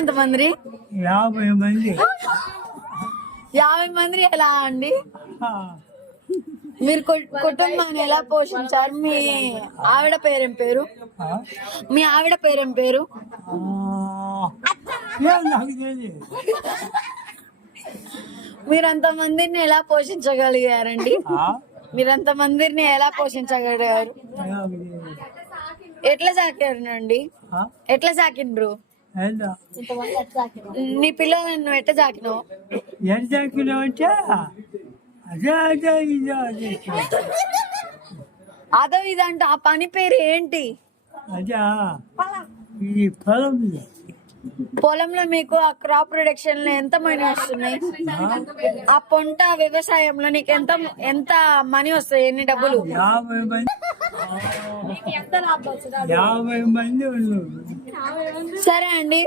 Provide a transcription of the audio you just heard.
ఎంతమంది? 50 మంది. 50 మంది ఎలా అండి? ఆ, మీరు కుటుంబాన్ని ఎలా పోషించారు? మీ ఆవిడ పేరేం పేరు? ఆ, మీ ఆవిడ పేరేం పేరు? ఆ, ఏం నాకు తెలియదు. మీరంత మందిని ఎలా పోషించగలిగారండి? ఆ, మీరంత మందిని ఎలా పోషించగలిగారు? నాకు తెలియదు. ఎట్లా సాకారండి? ఆ, ఎట్లా సాకిండ్రు? ఏంటో నీ పిల్లలను నువ్వు ఎట్లా సాకినావు? ఎంత కిలో అంటే అదే అదే ఇదే అదే అదో ఇదంటే ఆ పని పేరు ఏంటి? అదే ఇది పొలం ఇది. పొలంలో మీకు ఆ క్రాప్ ప్రొడక్షన్ లో ఎంత మనీ వస్తున్నాయి? ఆ పంట వ్యవసాయంలో నీకు ఎంత ఎంత మనీ వస్తాయి? ఎన్ని డబ్బులు? 50 మంది. 50 మంది ఉన్నారు. సరే అండి.